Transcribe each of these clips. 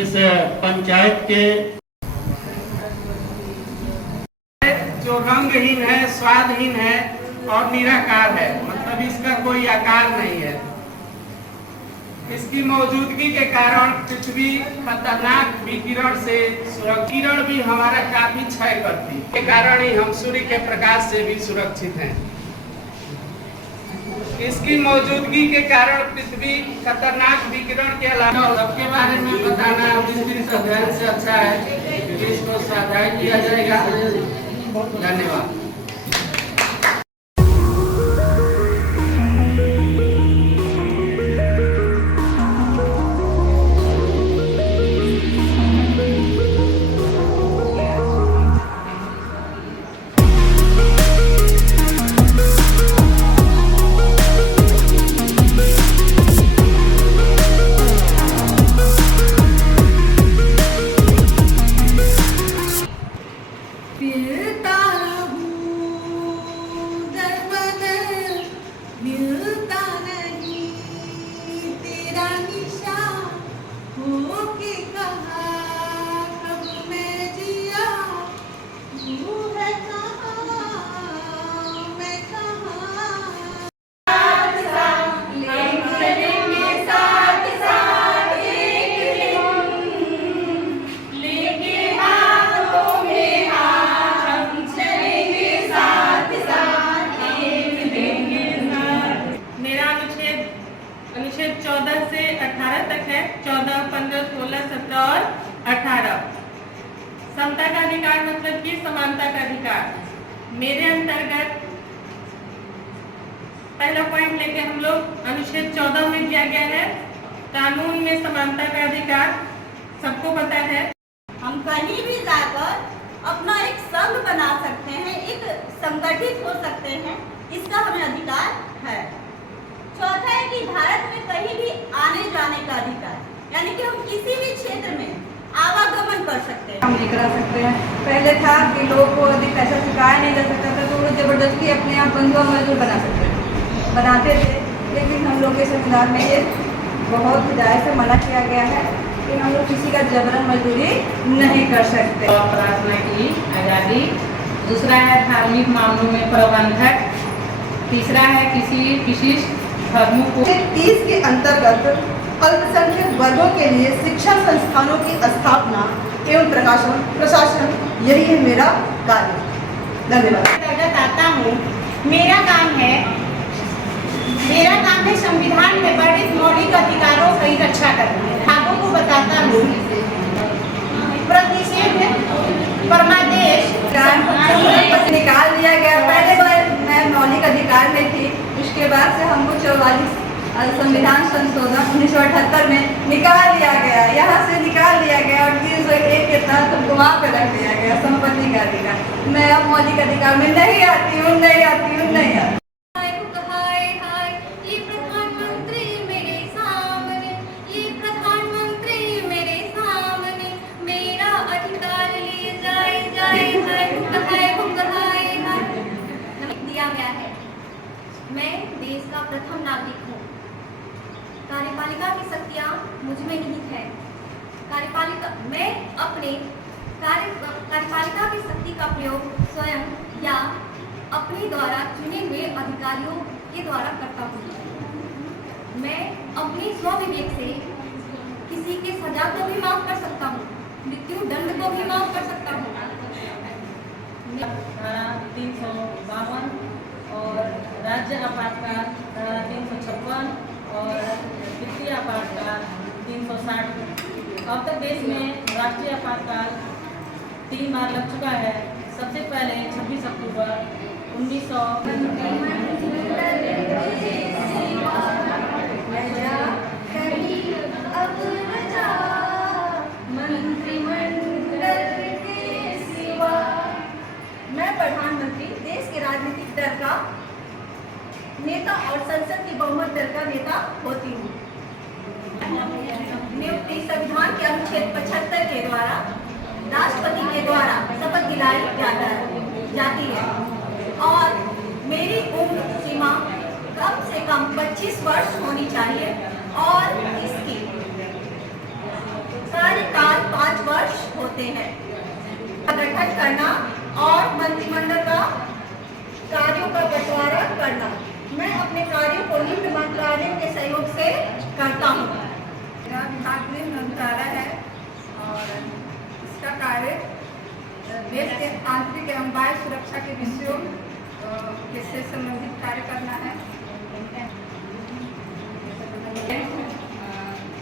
इस पंचायत के जो रंगहीन है, स्वादहीन है और निराकार है, मतलब इसका कोई आकार नहीं है। इसकी मौजूदगी के कारण पृथ्वी खतरनाक विकिरण से किरण भी हमारा काफी क्षय करती है, के कारण ही हम सूर्य के प्रकाश से भी सुरक्षित हैं। इसकी मौजूदगी के कारण पृथ्वी खतरनाक विकिरण के अलावा सबके बारे में बताना विस्तृत से अध्ययन से अच्छा है कि इसको साझा किया जाएगा। धन्यवाद। अनुच्छेद 14 से 18 तक है। 14, 15, 16, 17 और 18। समता का अधिकार मतलब कि समानता का अधिकार। मेरे अंतर्गत पहला पॉइंट लेके हम लोग अनुच्छेद 14 में दिया गया है कानून में समानता का अधिकार। सबको पता है हम कहीं भी जाकर अपना एक संघ बना सकते हैं, एक संगठित हो सकते हैं, इसका हमें अधिकार है। चौथा है कि भारत में कहीं भी आने जाने का अधिकार, यानी कि हम किसी भी क्षेत्र में आवागमन कर सकते हैं। हम नहीं करा सकते हैं। पहले था कि लोगों को अधिक पैसा चुकाया नहीं जा सकता था, तो वो जबरदस्ती अपने आप बंधुआ मजदूर बनाते थे। लेकिन हम लोग के संविधान में ये बहुत हिदायत से मना किया गया है कि हम लोग किसी का जबरन मजदूरी नहीं कर सकते। प्रार्थना की आज़ादी। दूसरा है धार्मिक मामलों में प्रबंधक। तीसरा है किसी विशिष्ट धर्मों को 30 के अंतर्गत अल्पसंख्यक वर्गों के लिए शिक्षा संस्थानों की स्थापना एवं प्रशासन, यही है मेरा कार्य। धन्यवाद। आता हूँ, मेरा काम है संविधान में वर्णित मौलिक अधिकारों की रक्षा करना। भागों को बताता हूँ। प्रतिषेध परमादेश निकाल दिया गया। पहले मैं मौलिक अधिकार में थी, उसके बाद से हमको 44 संविधान संशोधन 1978 में निकाल दिया गया। यहाँ से निकाल दिया गया और 301 के तहत हमको वहाँ पे रख दिया गया संपत्ति का अधिकार। मैं अब मौलिक अधिकार में नहीं आती हूँ। दिया गया है। मैं देश का प्रथम नागरिक हूँ। कार्यपालिका की शक्तियाँ मुझ में निहित है। मैं अपने कार्यपालिका की शक्ति का प्रयोग स्वयं या अपने द्वारा चुने हुए अधिकारियों के द्वारा करता हूँ। मैं अपने स्वविवेक से किसी के सजा को भी माफ कर सकता हूँ, मृत्यु दंड को भी माफ कर सकता हूँ। 352 और राज्य आपातकाल 356 और वित्तीय आपातकाल 360। अब तक देश में राष्ट्रीय आपातकाल 3 बार लग चुका है। सबसे पहले 26 अक्टूबर 1900 मैं प्रधानमंत्री देश के राजनीतिक दल का नेता और संसद के बहुमत दल का नेता होती हूँ। नियुक्ति संविधान के अनुच्छेद 75 के द्वारा राष्ट्रपति के द्वारा शपथ दिलाई जाती है और मेरी उम्र सीमा कम से कम 25 वर्ष होनी चाहिए और इसकी कार्यकाल 5 वर्ष होते हैं। गठन करना और मंत्रिमंडल का कार्यों का बंटवारा करना। मैं अपने कार्यों को निम्न मंत्रालयों के सहयोग से करता हूँ। मेरा विभाग गृह मंत्रालय है और इसका कार्य देश के आंतरिक एवं बाह्य सुरक्षा के विषयों से संबंधित कार्य करना है।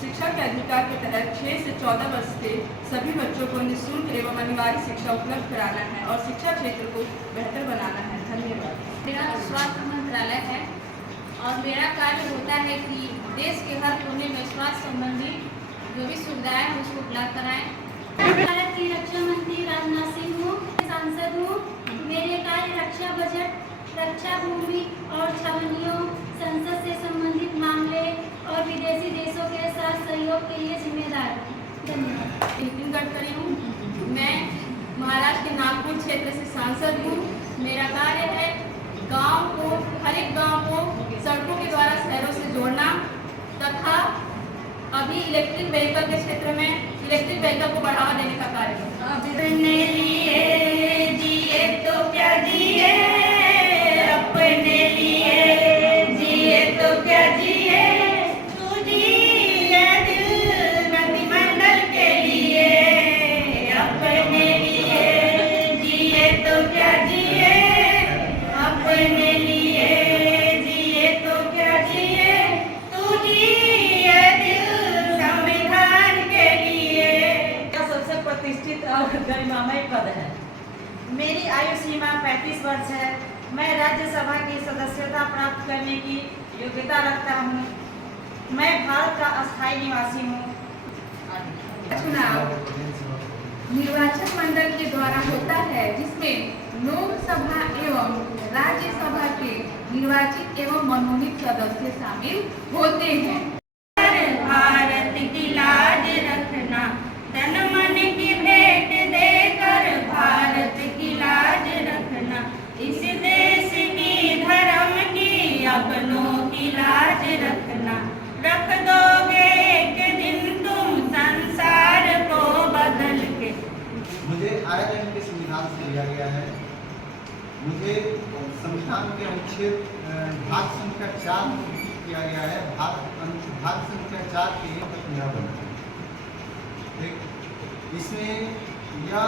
शिक्षा के अधिकार के तहत 6 से 14 वर्ष के सभी बच्चों को निःशुल्क एवं अनिवार्य शिक्षा उपलब्ध कराना है और शिक्षा क्षेत्र को बेहतर बनाना है। धन्यवाद। मेरा स्वास्थ्य मंत्रालय है और मेरा कार्य होता है कि देश के हर कोने में स्वास्थ्य संबंधी जो भी सुविधाएं हैं उसको उपलब्ध कराएं। भारत की रक्षा मंत्री राजनाथ सिंह हूँ, सांसद हूँ। मेरे कार्य रक्षा बजट, रक्षा भूमि और छावनियों, संसद से संबंधित मामले और विदेशी देशों के साथ सहयोग के लिए जिम्मेदार हूँ। धन्यवाद। नितिन गडकरी हूँ। मैं महाराष्ट्र के नागपुर क्षेत्र से सांसद हूँ। मेरा कार्य है गांव को, हर एक गांव को सड़कों के द्वारा शहरों से जोड़ना तथा अभी इलेक्ट्रिक व्हीकल के क्षेत्र में इलेक्ट्रिक व्हीकल को बढ़ावा देने का कार्य अपने लिए जिए तो क्या जिए, अपने लिए जिए तो क्या जिए, तू जिए दिल मंत्रिमंडल के लिए, अपने लिए जिए तो क्या जिए, अपने लिए जिए तो क्या जिए, तू जिए दिल संविधान के लिए। सबसे प्रतिष्ठित और गरिमामय पद है। मेरी आयु सीमा 35 वर्ष है। मैं राज्यसभा की सदस्यता प्राप्त करने की योग्यता रखता हूँ। मैं भारत का अस्थायी निवासी हूँ। चुनाव निर्वाचन मंडल के द्वारा होता है, जिसमें लोकसभा एवं राज्यसभा के निर्वाचित एवं मनोनीत सदस्य शामिल होते हैं। भारत की लाज रखना, तन मन की भेंट देकर भारत की लाज रखना, इस देश की धर्म की अपनों की लाज रखना, रख दोगे एक दिन तुम संसार को बदल के। मुझे आयरलैंड के संविधान से लिया गया है। मुझे संविधान के अनुच्छेद भाग संख्या 4 में किया गया है। भाग संख्या 4 के मेरा बना है। ठीक, इसमें यह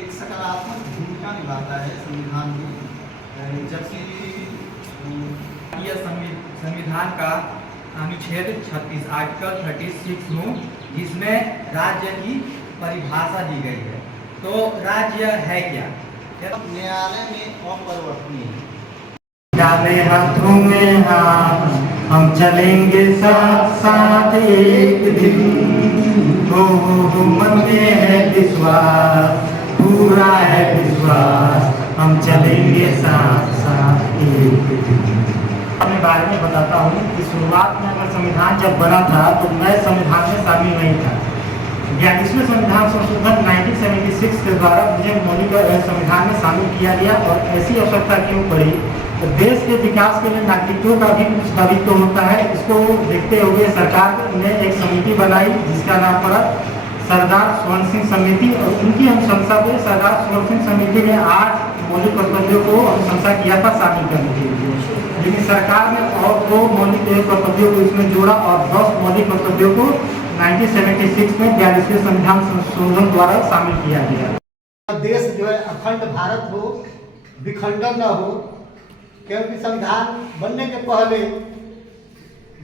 एक सकारात्मक भूमिका निभाता है संविधान में, जबकि यह संविधान का अनुच्छेद 36 आर्टिकल 36 हूँ, जिसमें राज्य की परिभाषा दी गई है। तो राज्य है क्या? न्यायालय में अपरिवर्तनीय है। डाले हाथों में हाथ, हम चलेंगे साथ साथ एक दिन। हो मन में है विश्वास, पूरा है विश्वास, हम चलेंगे साथ साथ एक दिन। अपने बारे में बताता हूँ कि शुरुआत में अगर संविधान जब बना था तो मैं संविधान में शामिल नहीं था। 42वें संविधान संशोधन 1976 के द्वारा मुझे मौलिक संविधान में शामिल किया गया और ऐसी आवश्यकता क्यों पड़ी? तो देश के विकास के लिए नागरिकों का भी कुछ दायित्व होता है। इसको देखते हुए सरकार ने एक समिति बनाई जिसका नाम पड़ा सरदार स्वर्ण सिंह समिति, और उनकी अनुशंसा पे सरदार स्वर्ण सिंह समिति ने 8 मौलिक कर्तव्यों को अनुशंसा किया था शामिल करने के लिए, लेकिन सरकार ने और 2 मौलिक कर्तव्यों को इसमें जोड़ा और 10 मौलिक कर्तव्यों को 1976 में 42वें संविधान संशोधन द्वारा शामिल किया गया। देश जो है अखंड भारत हो, विखंडन न हो, क्योंकि संविधान बनने के पहले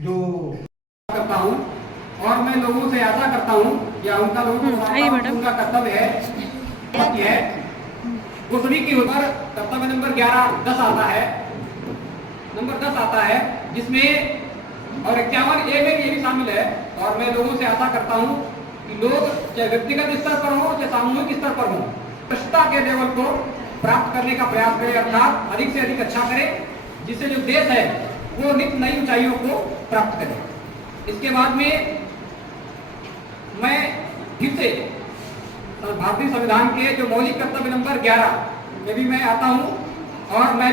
जो करता हूँ और मैं लोगों से आशा करता हूँ या उनका लोगों को उनका कर्तव्य है घोषणी की ऊपर कर्तव्य नंबर 10 आता है, नंबर 10 आता है, जिसमें और 51A में ये भी शामिल है। और मैं लोगों से आशा करता हूँ कि लोग चाहे व्यक्तिगत स्तर पर हो चाहे सामूहिक स्तर पर हो, भ्रष्टा के लेवल को प्राप्त करने का प्रयास करें, अर्थात अधिक से अधिक अच्छा करें, जिससे जो देश है वो नित्य नई ऊंचाइयों को प्राप्त करे। इसके बाद में मैं फिर से भारतीय संविधान के जो मौलिक कर्तव्य नंबर 11 में भी मैं आता हूँ और मैं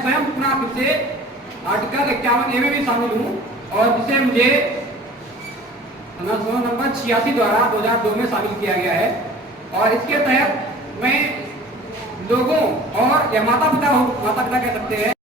स्वयं पुनः फिर से आर्टिकल 51A में भी शामिल हूँ और जिसे मुझे संशोधन नंबर 86 द्वारा 2002 में शामिल किया गया है। और इसके तहत में लोगों और या माता पिता कह सकते हैं